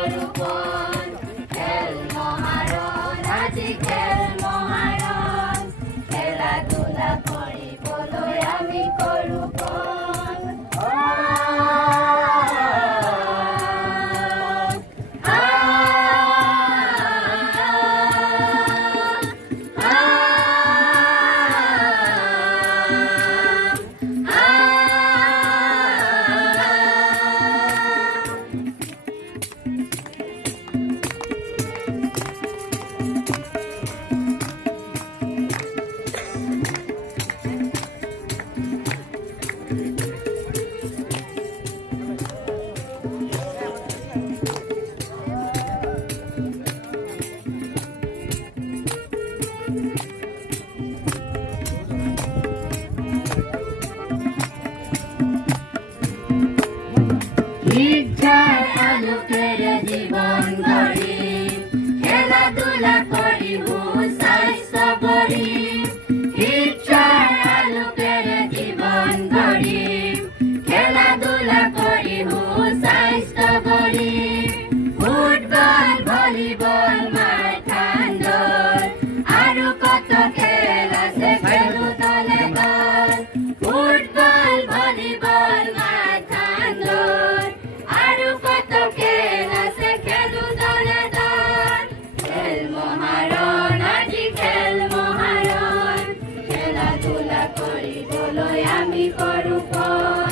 করুপন খেল মহারণ আজি খেল মহারণ খেলাধুলা করিবলৈ আমি করুপন ইচ্ছার আলোকের জীবন গড়ি খেলাধুলা করি স্বাস্থ্য গড়ি ইচ্ছার আলোকের জীবন গড়ি খেলাধুলা করি স্বাস্থ্য গড়ি ফুটবল ভলিবল মাইথান্দল আৰু কত খেল আছে খেলো দলে দল ফুটবল ভলিবল মাইথান্দল আৰু কত খেল আছে খেলো দলে দল খেল মহাৰণ আজি খেল মহাৰণ খেলাধুলা কৰিবলৈ আমি করুপন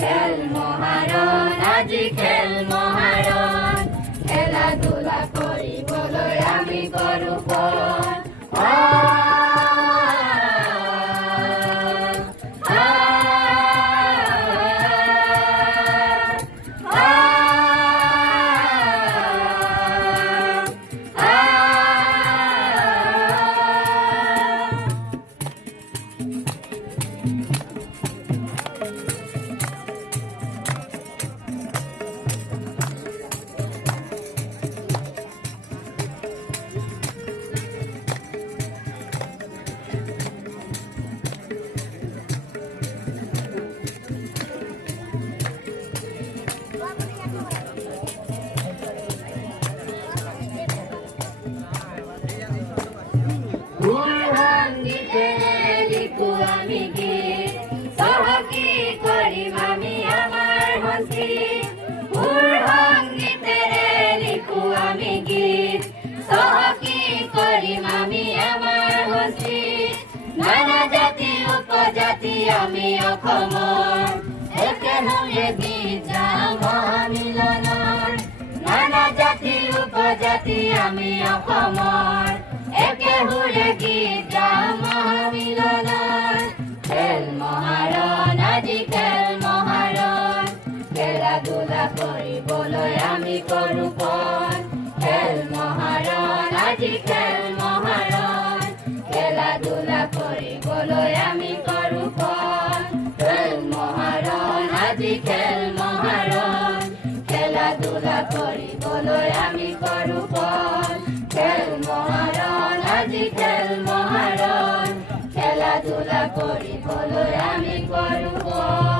খেল মহাৰণ আজি খেল মহাৰণ খেলাধুলা কৰিবলৈ আমি করুপন আমি গীত সহকি করিম আমি আমার হসি সংগীতেরে লিখু আমি গীত সহকি করিম আমি আমার হসি নানা জাতি উপজাতি আমি অসমৰ একেলগে গীত যাওঁ মহামিলনৰ নানা জাতি উপজাতি আমি অসমৰ একেহুৰে গীত যাওঁ মহামিলনৰ খেল মহাৰণ আজি খেল মহাৰণ খেলাধুলা কৰিবলৈ আমি করুপন খেল মহাৰণ আজি খেল মহাৰণ খেলাধুলা কৰিবলৈ আমি করুপন খেল মহাৰণ আজি খেল মহাৰণ খেলাধুলা কৰিবলৈ আমি করুপন খেল মহাৰণ আজি খেল মহাৰণ খেলাধুলা কৰিবলৈ আমি করুপন